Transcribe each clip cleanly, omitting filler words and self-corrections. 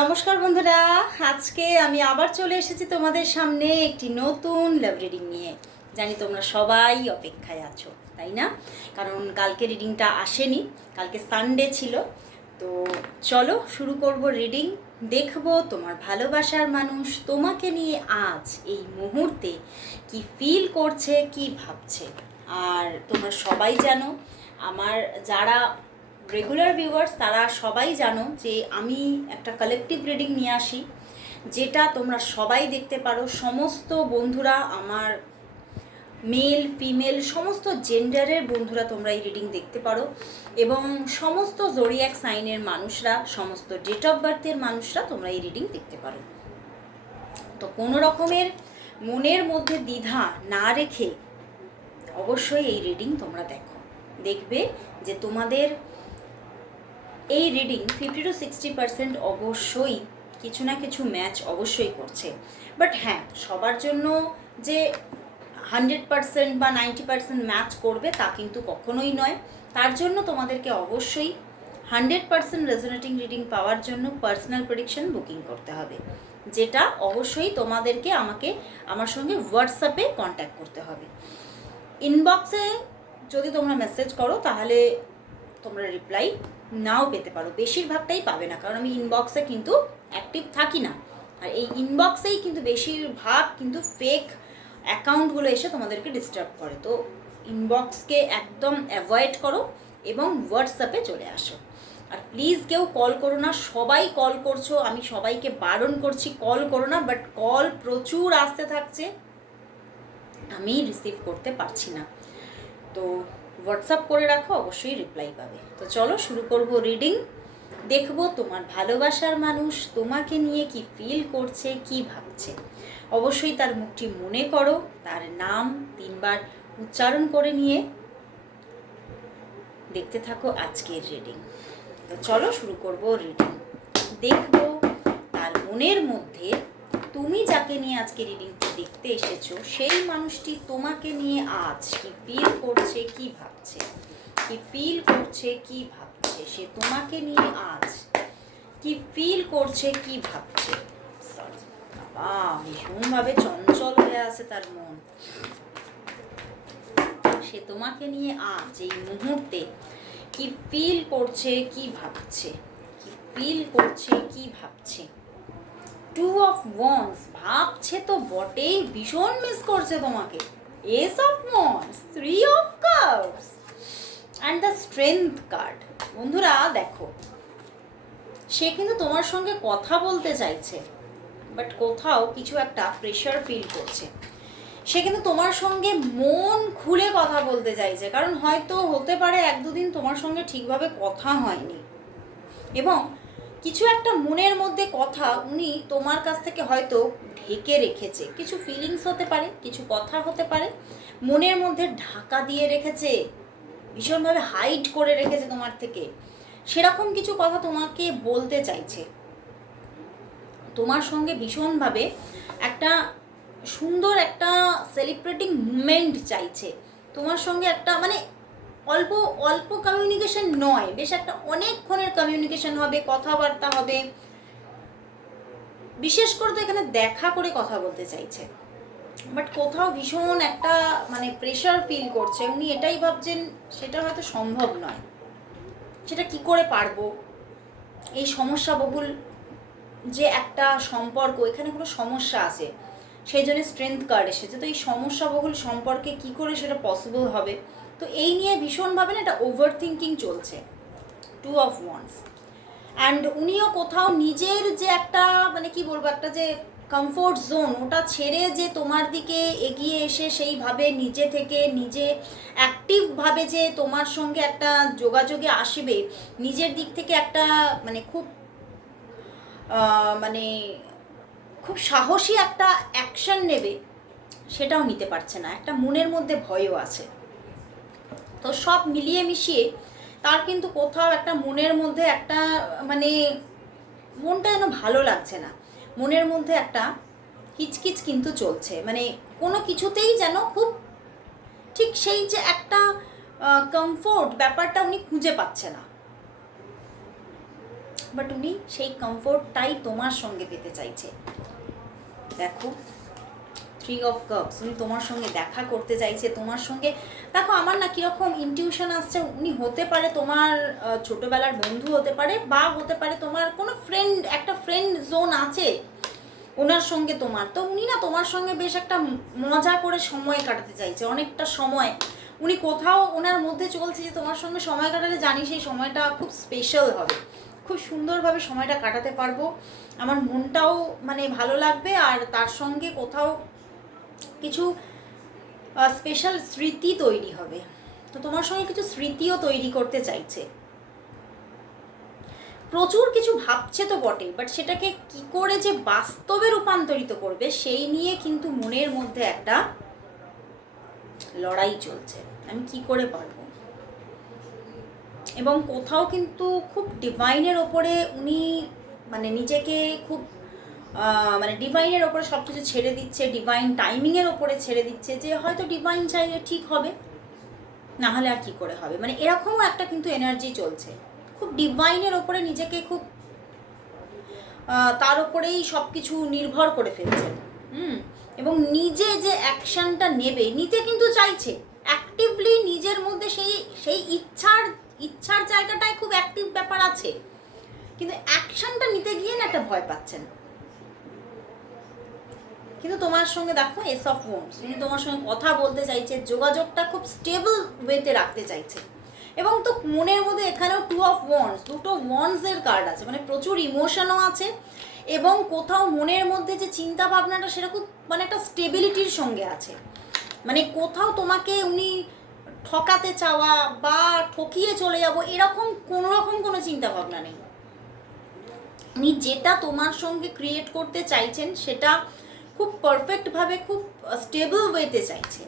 নমস্কার বন্ধুরা, আজকে আমি আবার চলে এসেছি তোমাদের সামনে একটি নতুন লাভ রিডিং নিয়ে। জানি তোমরা সবাই অপেক্ষায় আছো, তাই না? কারণ কালকে রিডিংটা আসেনি, কালকে সানডে ছিল। তো চলো শুরু করব রিডিং। দেখবো তোমার ভালোবাসার মানুষ তোমাকে নিয়ে আজ এই মুহূর্তে কি ফিল করছে, কি ভাবছে। আর তোমরা সবাই জানো, আমার যারা রেগুলার ভিউয়ার্স তারা সবাই জানো যে আমি একটা কালেকটিভ রিডিং নিয়ে আসি, যেটা তোমরা সবাই দেখতে পারো। সমস্ত বন্ধুরা, আমার মেল ফিমেল সমস্ত জেন্ডারের বন্ধুরা তোমরা এই রিডিং দেখতে পারো, এবং সমস্ত জোডিয়াক সাইনের মানুষরা, সমস্ত ডেট অফ বার্থের মানুষরা তোমরা এই রিডিং দেখতে পারো। তো কোনো রকমের মনের মধ্যে দ্বিধা না রেখে অবশ্যই এই রিডিং তোমরা দেখবে যে তোমাদের এই রিডিং 50-60% অবশ্যই কিছু না কিছু ম্যাচ অবশ্যই করছে। বাট হ্যাঁ, সবার জন্য যে 100% বা 90% ম্যাচ করবে তা কিন্তু কখনোই নয়। তার জন্য তোমাদেরকে অবশ্যই 100% রেজোনেটিং রিডিং পাওয়ার জন্য পার্সোনাল প্রেডিকশন বুকিং করতে হবে, যেটা অবশ্যই তোমাদেরকে আমার সঙ্গে হোয়াটসঅ্যাপে কন্ট্যাক্ট করতে হবে। ইনবক্সে যদি তোমরা মেসেজ করো তাহলে তোমরা রিপ্লাই নাও পেতে পারো, বেশিরভাগটাই পাবে না, কারণ আমি ইনবক্সে কিন্তু অ্যাক্টিভ থাকি না। আর এই ইনবক্সেই কিন্তু বেশিরভাগ কিন্তু ফেক অ্যাকাউন্টগুলো এসে তোমাদেরকে ডিস্টার্ব করে। তো ইনবক্সকে একদম অ্যাভয়েড করো এবং হোয়াটসঅ্যাপে চলে আসো। আর প্লিজ কেউ কল করো না, সবাই কল করছো, আমি সবাইকে বারণ করছি কল করো না, বাট কল প্রচুর আসতে থাকছে, আমি রিসিভ করতে পারছি না। তো হোয়াটসঅ্যাপ করে রাখো, অবশ্যই রিপ্লাই পাবে। তো চলো শুরু করব রিডিং। দেখবো তোমার ভালোবাসার মানুষ তোমাকে নিয়ে কি ফিল করছে, কি ভাবছে। অবশ্যই তার মুখটি মনে করো, তার নাম 3 বার উচ্চারণ করে নিয়ে দেখতে থাকো আজকের রিডিং। তো চলো শুরু করব রিডিং। দেখবো তার মনের মধ্যে তুমি যাকে নিয়ে আজকে রিডিংটি দেখতে এসেছো সেই মানুষটি তোমাকে নিয়ে আজ কি ফিল করছে, কি ভাবছে। কি ফিল করছে, কি ভাবছে সে তোমাকে নিয়ে আজ কি ফিল করছে, কি ভাবছে। বাবা, ভীষণভাবে চঞ্চল হয়ে আছে তার মন। সে তোমাকে নিয়ে আজ এই মুহূর্তে কি ফিল করছে, কি ভাবছে। কি ফিল করছে, কি ভাবছে। 2 of Wands, ভাবছে তো বটেই, ভীষণ মিস করছে তোমাকে। Ace of Wands, 3 of Cups and the Strength card। বন্ধুরা দেখো, সে কিন্তু তোমার সঙ্গে কথা বলতে চাইছে, বাট কোথাও কিছু একটা প্রেশার ফিল করছে। সে কিন্তু তোমার সঙ্গে মন খুলে কথা বলতে চাইছে, কারণ হয়তো হতে পারে 1-2 দিন তোমার সঙ্গে ঠিকভাবে কথা হয়নি, এবং কিছু একটা মনের মধ্যে কথা উনি তোমার কাছ থেকে হয়তো ঢেকে রেখেছে। কিছু ফিলিংস হতে পারে, কিছু কথা হতে পারে, মনের মধ্যে ঢাকা দিয়ে রেখেছে, ভীষণভাবে হাইড করে রেখেছে তোমার থেকে। সেরকম কিছু কথা তোমাকে বলতে চাইছে, তোমার সঙ্গে ভীষণভাবে একটা সুন্দর একটা সেলিব্রেটিং মুমেন্ট চাইছে। তোমার সঙ্গে একটা মানে অল্প অল্প কমিউনিকেশন নয়, বেশ একটা অনেকক্ষণের কমিউনিকেশন হবে, কথাবার্তা হবে। বিশেষ করে তো এখানে দেখা করে কথা বলতে চাইছে, বাট কোথাও ভীষণ একটা মানে প্রেশার ফিল করছে। উনি এটাই ভাবছেন সেটা হয়তো সম্ভব নয়, সেটা কি করে পারবো। এই সমস্যাবহুল যে একটা সম্পর্ক, এখানে কোনো সমস্যা আছে, সেই জন্য স্ট্রেংথ কার্ড এসেছে। তো এই সমস্যাবহুল সম্পর্কে কি করে সেটা পসিবল হবে, তো এই নিয়ে ভীষণভাবে না একটা ওভার থিঙ্কিং চলছে। 2 of Wands, অ্যান্ড উনিও কোথাও নিজের যে একটা মানে কি বলবো, একটা যে কমফোর্ট জোন, ওটা ছেড়ে যে তোমার দিকে এগিয়ে এসে সেইভাবে নিজে থেকে নিজে অ্যাক্টিভভাবে যে তোমার সঙ্গে একটা যোগাযোগে আসবে, নিজের দিক থেকে একটা মানে মানে খুব সাহসী একটা অ্যাকশন নেবে, সেটাও নিতে পারছে না। একটা মনের মধ্যে ভয়ও আছে। তো সব মিলিয়ে মিশিয়ে তার কিন্তু কোথাও একটা মনের মধ্যে একটা মানে মনটা যেন ভালো লাগছে না, মনের মধ্যে একটা হিচকিচ কিন্তু চলছে। মানে কোনো কিছুতেই যেন খুব ঠিক সেই যে একটা কমফোর্ট ব্যাপারটা উনি খুঁজে পাচ্ছে না। বাট উনি সেই কমফোর্টটাই তোমার সঙ্গে পেতে চাইছে। দেখো 3 অফ কাপস, উনি তোমার সঙ্গে দেখা করতে চাইছে, তোমার সঙ্গে। দেখো আমার না কীরকম ইনটিউশন আসছে, উনি হতে পারে তোমার ছোটোবেলার বন্ধু হতে পারে, বা হতে পারে তোমার কোনো ফ্রেন্ড, একটা ফ্রেন্ড জোন আছে ওনার সঙ্গে তোমার। তো উনি না তোমার সঙ্গে বেশ একটা মজা করে সময় কাটাতে চাইছে, অনেকটা সময় উনি কোথাও ওনার মধ্যে চলছে যে তোমার সঙ্গে সময় কাটালে জানি সেই সময়টা খুব স্পেশাল হবে, খুব সুন্দরভাবে সময়টা কাটাতে পারবো, আমার মনটাও মানে ভালো লাগবে, আর তার সঙ্গে কোথাও কিছু স্পেশাল স্মৃতি তৈরি হবে। তো তোমার সঙ্গে কিছু স্মৃতিও তৈরি করতে চাইছে, প্রচুর কিছু ভাবছে তো বটে, বাট সেটাকে কি করে যে বাস্তবে রূপান্তরিত করবে সেই নিয়ে কিন্তু মনের মধ্যে একটা লড়াই চলছে, আমি কি করে পারবো। এবং কোথাও কিন্তু খুব ডিভাইনের ওপরে উনি মানে নিজেকে খুব মানে ডিভাইনের ওপরে সব কিছু ছেড়ে দিচ্ছে, ডিভাইন টাইমিংয়ের ওপরে ছেড়ে দিচ্ছে, যে হয়তো ডিভাইন চাইলে ঠিক হবে, না হলে আর কী করে হবে, মানে এরকমও একটা কিন্তু এনার্জি চলছে, খুব ডিভাইনের ওপরে নিজেকে খুব তার উপরেই সব কিছু নির্ভর করে ফেলছেন। এবং নিজে যে অ্যাকশানটা নেবে, নিতে কিন্তু চাইছে অ্যাক্টিভলি, নিজের মধ্যে সেই সেই ইচ্ছার জায়গাটায় খুব অ্যাক্টিভ ব্যাপার আছে, কিন্তু অ্যাকশানটা নিতে গিয়ে না একটা ভয় পাচ্ছেন। কিন্তু তোমার সঙ্গে দেখো এস অফ ওয়ান্ডস, উনি তোমার সঙ্গে কথা বলতে চাইছে, যোগাযোগটা খুব স্টেবল ওয়েতে রাখতে চাইছে। এবং তো মনের মধ্যে এখানেও 2 অফ ওয়ান্ডস, দুটো ওয়ান্ডসের কার্ড আছে, মানে প্রচুর ইমোশনও আছে, এবং কোথাও মনের মধ্যে যে চিন্তা ভাবনাটা সেটা খুব মানে একটা স্টেবিলিটির সঙ্গে আছে, মানে কোথাও তোমাকে উনি ঠকাতে চাওয়া বা ঠকিয়ে চলে যাব এরকম কোনো চিন্তা ভাবনা নেই। উনি যেটা তোমার সঙ্গে ক্রিয়েট করতে চাইছেন সেটা খুব পারফেক্টভাবে, খুব স্টেবল ওয়েতে চাইছে।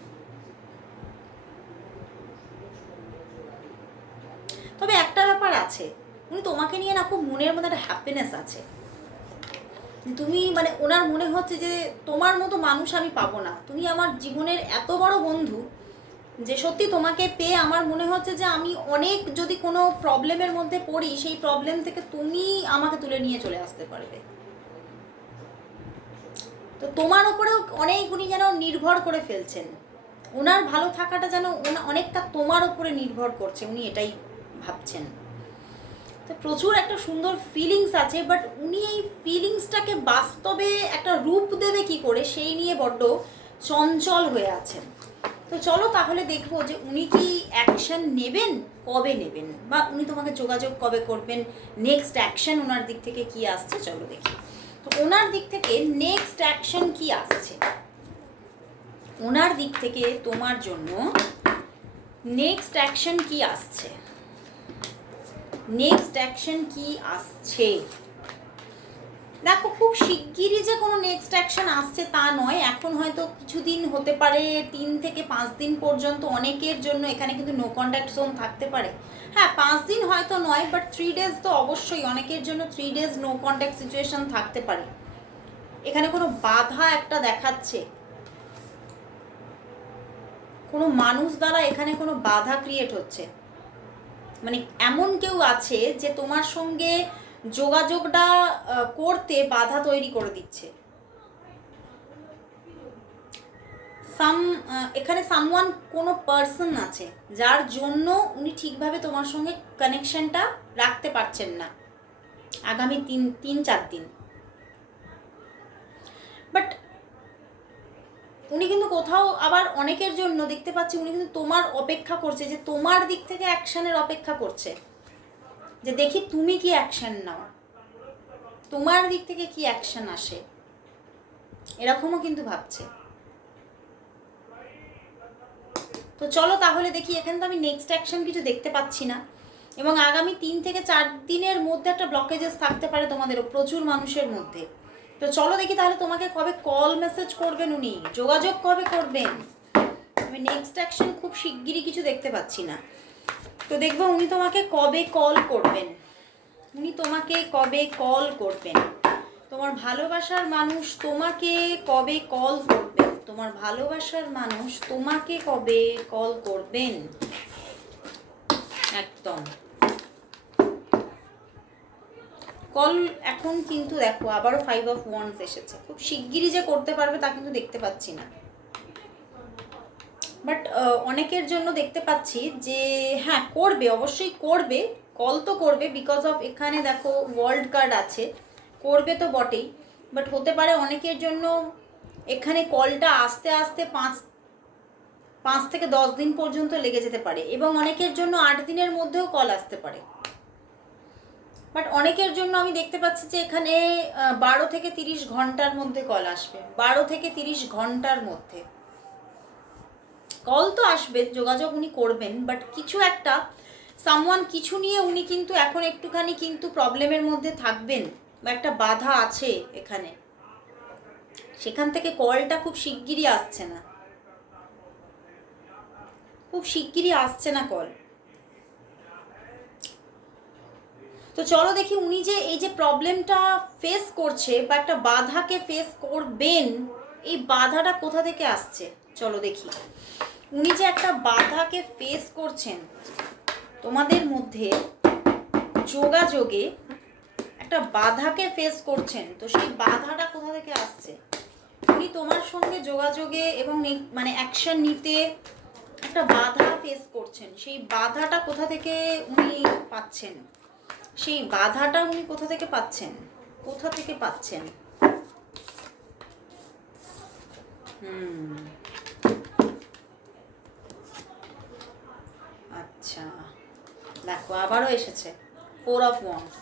তবে একটা ব্যাপার আছে, উনি তোমাকে নিয়ে না খুব মনের মধ্যে একটা হ্যাপিনেস আছে, তুমি মানে ওনার মনে হচ্ছে যে তোমার মতো মানুষ আমি পাবো না, তুমি আমার জীবনের এত বড় বন্ধু যে সত্যি তোমাকে পেয়ে আমার মনে হচ্ছে যে আমি অনেক যদি কোনো প্রবলেমের মধ্যে পড়ি, সেই প্রবলেম থেকে তুমি আমাকে তুলে নিয়ে চলে আসতে পারবে। তো তোমার ওপরেও অনেক উনি যেন নির্ভর করে ফেলছেন, ওনার ভালো থাকাটা যেন অনেকটা তোমার ওপরে নির্ভর করছে, উনি এটাই ভাবছেন। তো প্রচুর একটা সুন্দর ফিলিংস আছে, বাট উনি এই ফিলিংসটাকে বাস্তবে একটা রূপ দেবে কি করে সেই নিয়ে বড্ড চঞ্চল হয়ে আছেন। তো চলো তাহলে দেখবো যে উনি কি অ্যাকশন নেবেন, কবে নেবেন, বা উনি তোমাকে যোগাযোগ কবে করবেন, নেক্সট অ্যাকশন ওনার দিক থেকে কি আসছে চলো দেখি। তো ওনার দিক থেকে নেক্সট অ্যাকশন কি আসছে, ওনার দিক থেকে তোমার জন্য নেক্সট অ্যাকশন কি আসছে, নেক্সট অ্যাকশন কি আসছে। দেখো খুব শিগগিরই যে কোনো নেক্সট অ্যাকশন আসছে তা নয়, এখন হয়তো কিছুদিন হতে পারে, 3 থেকে 5 দিন পর্যন্ত অনেকের জন্য এখানে কিন্তু নো কন্ট্যাক্ট জোন থাকতে পারে। হ্যাঁ 5 দিন হয়তো নয়, বাট 3 ডেজ তো অবশ্যই অনেকের জন্য 3 ডেজ নো কন্ট্যাক্ট সিচুয়েশন থাকতে পারে। এখানে কোনো বাধা একটা দেখাচ্ছে, কোনো মানুষ দ্বারা এখানে কোনো বাধা ক্রিয়েট হচ্ছে, মানে এমন কেউ আছে যে তোমার সঙ্গে যোগাযোগটা করতে বাধা তৈরি করে দিচ্ছে। এখানে সামওয়ান, কোনো পার্সন আছে যার জন্য উনি ঠিকভাবে তোমার সঙ্গে কানেকশনটা রাখতে পারছেন না আগামী 3-4 দিন। বাট উনি কিন্তু কোথাও আবার অনেকের জন্য দেখতে পাচ্ছি উনি কিন্তু তোমার অপেক্ষা করছে, যে তোমার দিক থেকে অ্যাকশানের অপেক্ষা করছে, যে দেখি তুমি কি অ্যাকশান নাও, তোমার দিক থেকে কি অ্যাকশান আসে, এরকমও কিন্তু ভাবছে। তো চলো তাহলে দেখি, এখানে তো আমি নেক্সট অ্যাকশন কিছু দেখতে পাচ্ছি না, এবং আগামী 3 থেকে 4 দিনের মধ্যে একটা ব্লকেজেস থাকতে পারে তোমাদেরও, প্রচুর মানুষের মধ্যে। তো চলো দেখি তাহলে তোমাকে কবে কল মেসেজ করবেন উনি, যোগাযোগ কবে করবেন। আমি নেক্সট অ্যাকশন খুব শিগগিরই কিছু দেখতে পাচ্ছি না, তো দেখবো উনি তোমাকে কবে কল করবেন, উনি তোমাকে কবে কল করবেন, তোমার ভালোবাসার মানুষ তোমাকে কবে কল করবেন, তোমার ভালোবাসার মানুষ তোমাকে কবে কল করবেন। একদম কল এখন কিন্তু দেখো আবারও 5 অফ ওয়ান্ডস এসেছে। খুব শিগগিরই যে করতে পারবে তা কিন্তু দেখতে পাচ্ছি না, বাট অনেকের জন্য দেখতে পাচ্ছি যে হ্যাঁ করবে, অবশ্যই করবে, কল তো করবে, বিকজ অফ এখানে দেখো ওয়ার্ল্ড কার্ড আছে, করবে তো বটেই, বাট হতে পারে অনেকের জন্য এখানে কলটা আস্তে আস্তে 5 থেকে 10 দিন পর্যন্ত লেগে যেতে পারে, এবং অনেকের জন্য 8 দিনের মধ্যেও কল আসতে পারে। বাট অনেকের জন্য আমি দেখতে পাচ্ছি যে এখানে 12 থেকে 30 ঘন্টার মধ্যে কল আসবে, 12 থেকে 30 ঘন্টার মধ্যে কল তো আসবে, যোগাযোগ উনি করবেন, বাট কিছু একটা সামওয়ান কিছু নিয়ে উনি কিন্তু এখন একটুখানি কিন্তু প্রবলেমের মধ্যে থাকবেন, বা একটা বাধা আছে এখানে, সেখান থেকে কলটা খুব শিগগিরই আসছে না, খুব শিগগিরই আসছে না কল। তো চলো দেখি উনি যে এই যে প্রবলেমটা ফেস করছে বা একটা বাধাকে ফেস করবেন, এই বাধাটা কোথা থেকে আসছে চলো দেখি। উনি যে একটা বাধাকে ফেস করছেন তোমাদের মধ্যে, যোগাযোগে একটা বাধাকে ফেস করছেন, তো সেই বাধাটা কোথা থেকে আসছে? উনি তোমার সঙ্গে যোগাযোগে এবং মানে অ্যাকশন নিতে একটা বাধা ফেস করছেন, সেই বাধাটা কোথা থেকে উনি পাচ্ছেন? সেই বাধাটা উনি কোথা থেকে পাচ্ছেন? কোথা থেকে পাচ্ছেন? আচ্ছা দেখো আবারও এসেছে 4 অফ ওয়ান্ডস।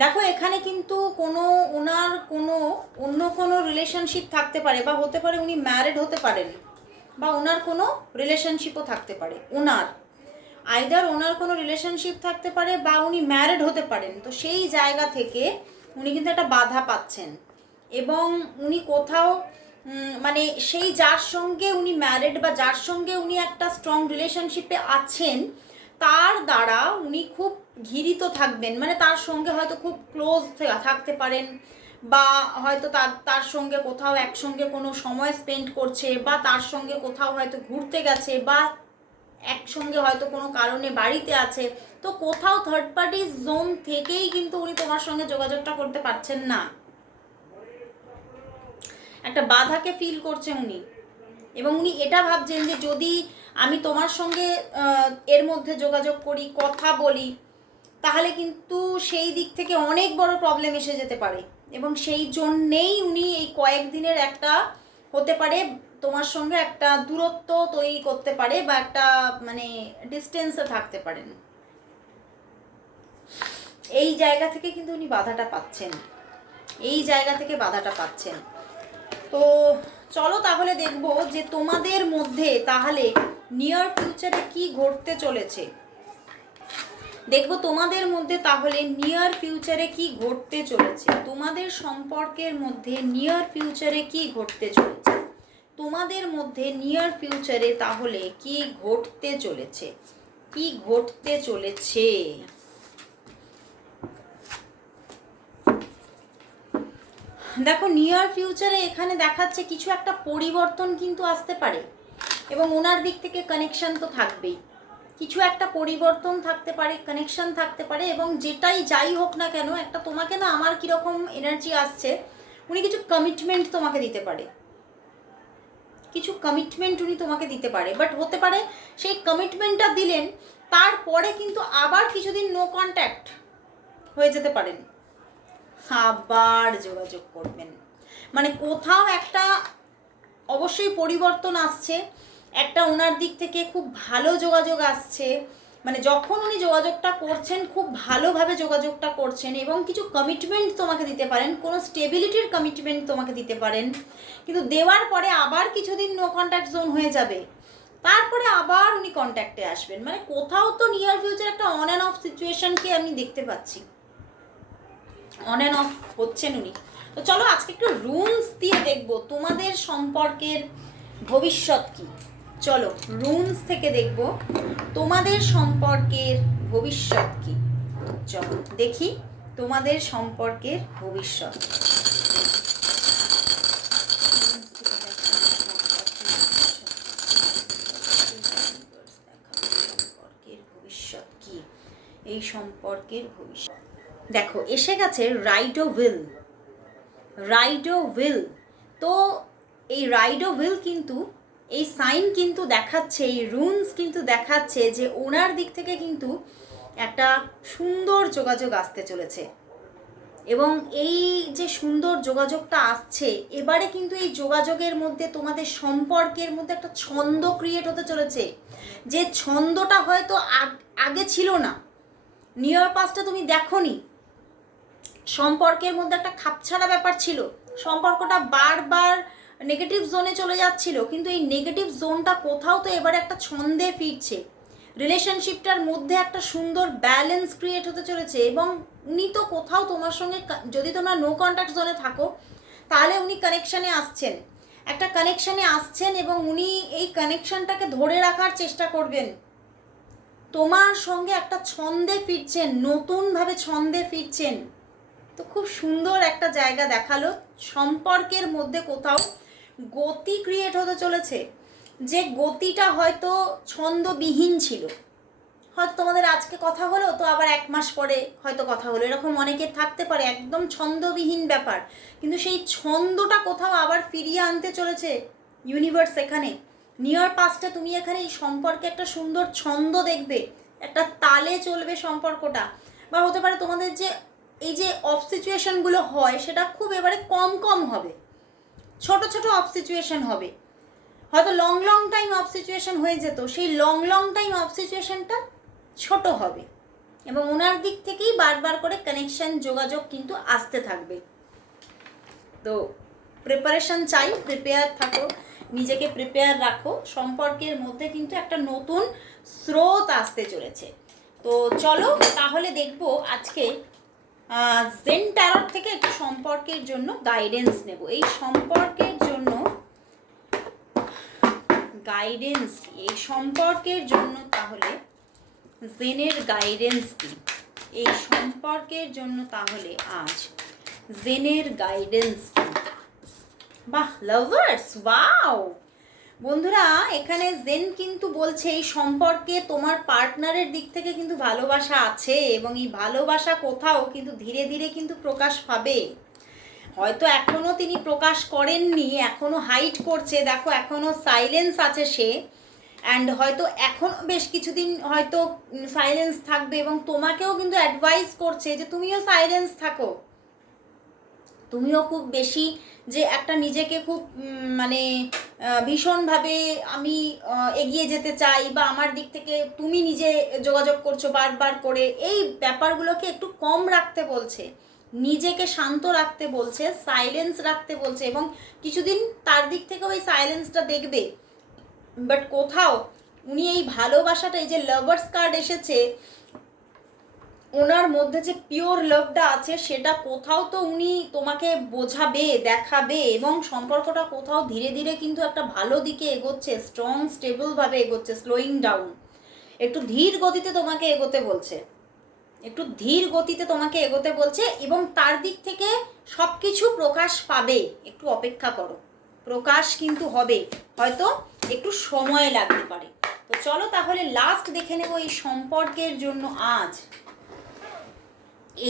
দেখো এখানে কিন্তু ওনার অন্য কোনো রিলেশনশিপ থাকতে পারে, বা হতে পারে উনি ম্যারিড হতে পারেন, বা ওনার কোনো রিলেশনশিপও থাকতে পারে, ওনার কোনো রিলেশনশিপ থাকতে পারে, বা উনি ম্যারিড হতে পারেন। তো সেই জায়গা থেকে উনি কিন্তু একটা বাধা পাচ্ছেন, এবং উনি কোথাও মানে সেই যার সঙ্গে উনি ম্যারিড বা যার সঙ্গে উনি একটা স্ট্রং রিলেশনশিপে আছেন তার দ্বারা উনি খুব ঘিরিত থাকবেন, মানে তার সঙ্গে হয়তো খুব ক্লোজ থাকতে পারেন, বা হয়তো তার সঙ্গে কোথাও একসঙ্গে কোনো সময় স্পেন্ড করছে, বা তার সঙ্গে কোথাও হয়তো ঘুরতে গেছে, বা একসঙ্গে হয়তো কোনো কারণে বাড়িতে আছে। তো কোথাও থার্ড পার্টি জোন থেকেই কিন্তু উনি তোমার সঙ্গে যোগাযোগটা করতে পারছেন না, একটা বাধাকে ফিল করছে উনি, এবং উনি এটা ভাবছেন যে যদি আমি তোমার সঙ্গে এর মধ্যে যোগাযোগ করি, কথা বলি, তাহলে কিন্তু সেই দিক থেকে অনেক বড় প্রবলেম এসে যেতে পারে, এবং সেই জন্যেই উনি এই কয়েকদিনের একটা হতে পারে তোমার সঙ্গে একটা দূরত্ব তৈরি করতে পারে, বা একটা মানে ডিস্টেন্সে থাকতে পারেন, এই জায়গা থেকে কিন্তু উনি বাধাটা পাচ্ছেন, এই জায়গা থেকে বাধাটা পাচ্ছেন। তো চলো তাহলে দেখবো যে তোমাদের মধ্যে তাহলে নিয়ার ফিউচারে কি ঘটতে চলেছে, দেখবো তোমাদের মধ্যে তাহলে নিয়ার ফিউচারে কি ঘটতে চলেছে, তোমাদের সম্পর্কের মধ্যে নিয়ার ফিউচারে কি ঘটতে চলেছে, তোমাদের মধ্যে নিয়ার ফিউচারে তাহলে কি ঘটতে চলেছে, কি ঘটতে চলেছে। দেখো নিয়ার ফিউচারে এখানে দেখাচ্ছে কিছু একটা পরিবর্তন কিন্তু আসতে পারে, এবং ওনার দিক থেকে কানেকশন তো থাকবেই, কিছু একটা পরিবর্তন থাকতে পারে, কানেকশন থাকতে পারে, এবং যাই হোক না কেন একটা তোমাকে না আমার কীরকম এনার্জি আসছে, উনি কিছু কমিটমেন্ট তোমাকে দিতে পারে, কিছু কমিটমেন্ট উনি তোমাকে দিতে পারে, বাট হতে পারে সেই কমিটমেন্টটা দিলেন তারপরে কিন্তু আবার কিছুদিন নো কন্ট্যাক্ট হয়ে যেতে পারেন, আবার যোগাযোগ করবেন, মানে কোথাও একটা অবশ্যই পরিবর্তন আসছে, একটা ওনার দিক থেকে খুব ভালো যোগাযোগ আসছে, মানে যখন উনি যোগাযোগটা করছেন খুব ভালোভাবে যোগাযোগটা করছেন, এবং কিছু কমিটমেন্ট তোমাকে দিতে পারেন, কোনো স্টেবিলিটির কমিটমেন্ট তোমাকে দিতে পারেন, কিন্তু দেওয়ার পরে আবার কিছুদিন নো কন্ট্যাক্ট জোন হয়ে যাবে, তারপরে আবার উনি কন্ট্যাক্টে আসবেন, মানে কোথাও তো নিয়ার ফিউচার একটা অন অ্যান্ড অফ সিচুয়েশনকে আমি দেখতে পাচ্ছি, অন অ্যান্ড অফ হচ্ছেন উনি। তো চলো আজকে একটু রুনস দিয়ে দেখবো তোমাদের সম্পর্কের ভবিষ্যৎ কি, চলো রুনস থেকে দেখব তোমাদের সম্পর্কের ভবিষ্যৎ কি, চলো দেখি তোমাদের সম্পর্কের ভবিষ্যৎ। সম্পর্কের ভবিষ্যৎ এই সম্পর্কের ভবিষ্যৎ। দেখো এসে গেছে রাইড ও উইল। রাইড ও উইল, তো এই রাইড ও উইল কিন্তু এই সাইন কিন্তু দেখাচ্ছে, এই রুনস কিন্তু দেখাচ্ছে যে ওনার দিক থেকে কিন্তু একটা সুন্দর যোগাযোগ আসতে চলেছে। এবং এই যে সুন্দর যোগাযোগটা আসছে, এবারে কিন্তু এই যোগাযোগের মধ্যে তোমাদের সম্পর্কের মধ্যে একটা ছন্দ ক্রিয়েট হতে চলেছে, যে ছন্দটা হয়তো আগে ছিল না। নিয়ার পাস্টে তুমি দেখোনি, সম্পর্কের মধ্যে একটা খাপছাড়া ব্যাপার ছিল, সম্পর্কটা বারবার নেগেটিভ জোনে চলে যাচ্ছিল, কিন্তু এই নেগেটিভ জোনটা কোথাও তো এবারে একটা ছন্দে ফিরছে। রিলেশনশিপটার মধ্যে একটা সুন্দর ব্যালেন্স ক্রিয়েট হতে চলেছে। এবং উনি তো কোথাও তোমার সঙ্গে, যদি তোমরা নো কন্ট্যাক্ট জোনে থাকো তাহলে উনি কানেকশানে আসছেন, একটা কানেকশানে আসছেন এবং উনি এই কানেকশানটাকে ধরে রাখার চেষ্টা করবেন। তোমার সঙ্গে একটা ছন্দে ফিরছেন, নতুনভাবে ছন্দে ফিরছেন। তো খুব সুন্দর একটা জায়গা দেখালো, সম্পর্কের মধ্যে কোথাও গতি ক্রিয়েট হতে চলেছে, যে গতিটা হয়তো ছন্দবিহীন ছিল। হয়তো তোমাদের আজকে কথা হলো, তো আবার 1 মাস পরে হয়তো কথা হলো, এরকম অনেকের থাকতে পারে একদম ছন্দবিহীন ব্যাপার, কিন্তু সেই ছন্দটা কোথাও আবার ফিরিয়ে আনতে চলেছে ইউনিভার্স এখানে। নিয়ার পাস্টে তুমি এখানে এই সম্পর্কে একটা সুন্দর ছন্দ দেখবে, একটা তালে চলবে সম্পর্কটা। বা হতে পারে তোমাদের যে এই যে অফ সিচুয়েশনগুলো হয় সেটা খুব এবারে কম কম হবে, ছোট ছোট অফ সিচুয়েশন হবে। হয়তো লং টাইম অফ সিচুয়েশন হয়ে যেত, সেই লং টাইম অফ সিচুয়েশনটা ছোট হবে। এবং ওনার দিক থেকেই বারবার করে কানেকশন, যোগাযোগ কিন্তু আসতে থাকবে। তো প্রিপারেশন চাই, প্রিপেয়ার থাকো, নিজেকে প্রিপেয়ার রাখো, সম্পর্কের মধ্যে কিন্তু একটা নতুন স্রোত আসতে চলেছে। তো চলো তাহলে দেখবো আজকে জেন ট্যারট থেকে একটু সম্পর্কের জন্য গাইডেন্স নেব। এই সম্পর্কের জন্য গাইডেন্স, এই সম্পর্কের জন্য তাহলে জেনের গাইডেন্স কি, এই সম্পর্কের জন্য তাহলে আজ জেনের গাইডেন্স কি। বাহ, লাভার্স, ওয়াও বন্ধুরা, এখানে জেন কিন্তু বলছে এই সম্পর্কে তোমার পার্টনারের দিক থেকে কিন্তু ভালোবাসা আছে, এবং এই ভালোবাসা কোথাও কিন্তু ধীরে ধীরে কিন্তু প্রকাশ পাবে। হয়তো এখনও তিনি প্রকাশ করেননি, এখনও হাইড করছে, দেখো এখনও সাইলেন্স আছে সে, অ্যান্ড হয়তো এখনও বেশ কিছুদিন হয়তো সাইলেন্স থাকবে। এবং তোমাকেও কিন্তু অ্যাডভাইস করছে যে তুমিও সাইলেন্স থাকো, তুমিও খুব বেশি যে একটা নিজেকে খুব মানে ভীষণভাবে আমি এগিয়ে যেতে চাই, বা আমার দিক থেকে তুমি নিজে যোগাযোগ করছো বারবার করে, এই ব্যাপারগুলোকে একটু কম রাখতে বলছে, নিজেকে শান্ত রাখতে বলছে, সাইলেন্স রাখতে বলছে। এবং কিছুদিন তার দিক থেকে ওই সাইলেন্সটা দেখবে। বাট কোথাও উনি এই ভালোবাসাটা, এই যে লাভার্স কার্ড এসেছে, ওনার মধ্যে যে পিওর লাভটা আছে সেটা কোথাও তো উনি তোমাকে বোঝাবে, দেখাবে, এবং সম্পর্কটা কোথাও ধীরে ধীরে কিন্তু একটা ভালো দিকে এগোচ্ছে, স্ট্রং স্টেবলভাবে এগোচ্ছে, স্লোয়িং ডাউন, একটু ধীর গতিতে তোমাকে এগোতে বলছে, একটু ধীর গতিতে তোমাকে এগোতে বলছে। এবং তার দিক থেকে সব কিছু প্রকাশ পাবে, একটু অপেক্ষা করো, প্রকাশ কিন্তু হবে, হয়তো একটু সময় লাগতে পারে। তো চলো তাহলে লাস্ট দেখে নেব এই সম্পর্কের জন্য আজ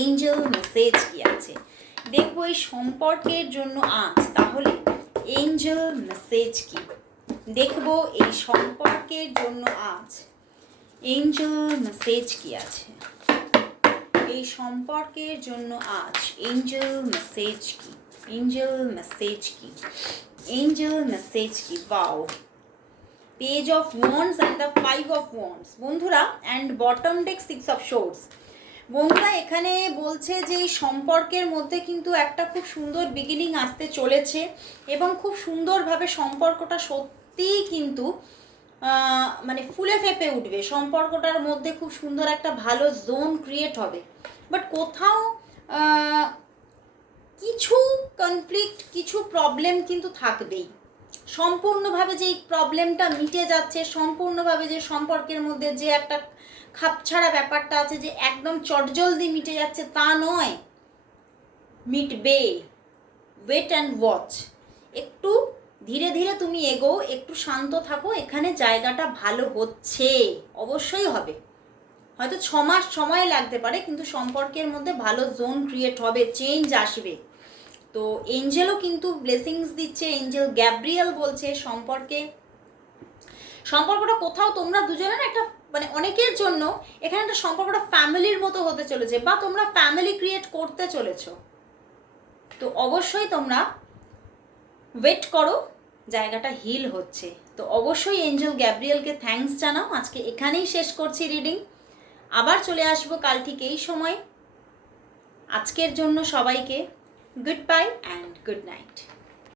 এঞ্জেল মেসেজ কি আছে, দেখবো এই সম্পর্কের জন্য আজ তাহলে এঞ্জেল মেসেজ কি, দেখবো এই সম্পর্কের জন্য আজ এঞ্জেল মেসেজ কি আছে, এই সম্পর্কের জন্য আজ এঞ্জেল মেসেজ কি, এঞ্জেল মেসেজ কি, এঞ্জেল মেসেজ কি। Wow, page of wands and the 5 of wands বন্ধুরা, and bottom deck 6 of swords বন্ধুরা। এখানে বলছে যে এই সম্পর্কের মধ্যে কিন্তু একটা খুব সুন্দর বিগিনিং আসতে চলেছে, এবং খুব সুন্দরভাবে সম্পর্কটা সত্যিই কিন্তু মানে ফুলে ফেপে উঠবে, সম্পর্কটার মধ্যে খুব সুন্দর একটা ভালো জোন ক্রিয়েট হবে। বাট কোথাও কিছু কনফ্লিক্ট, কিছু প্রবলেম কিন্তু থাকবেই। সম্পূর্ণভাবে যে এই প্রবলেমটা মিটে যাচ্ছে, সম্পূর্ণভাবে যে সম্পর্কের মধ্যে যে একটা খাপছাড়া ব্যাপারটা আছে যে একদম চটজলদি মিটে যাচ্ছে তা নয়, মিটবে। ওয়েট অ্যান্ড ওয়াচ, একটু ধীরে ধীরে তুমি এগো, একটু শান্ত থাকো, এখানে জায়গাটা ভালো হচ্ছে, অবশ্যই হবে, হয়তো 6 মাস সময় লাগতে পারে, কিন্তু সম্পর্কের মধ্যে ভালো জোন ক্রিয়েট হবে, চেঞ্জ আসবে। তো এঞ্জেলও কিন্তু ব্লেসিংস দিচ্ছে, এঞ্জেল গ্যাব্রিয়েল বলছে সম্পর্কটা কোথাও তোমরা দুজনের একটা মানে অনেকের জন্য এখানে একটা সম্পর্কটা ফ্যামিলির মতো হতে চলেছে, বা তোমরা ফ্যামিলি ক্রিয়েট করতে চলেছো। তো অবশ্যই তোমরা ওয়েট করো, জায়গাটা হিল হচ্ছে। তো অবশ্যই এঞ্জেল গ্যাব্রিয়েলকে থ্যাঙ্কস জানাও। আজকে এখানেই শেষ করছি রিডিং, আবার চলে আসবো কাল ঠিক এই সময়। আজকের জন্য সবাইকে good bye and good night.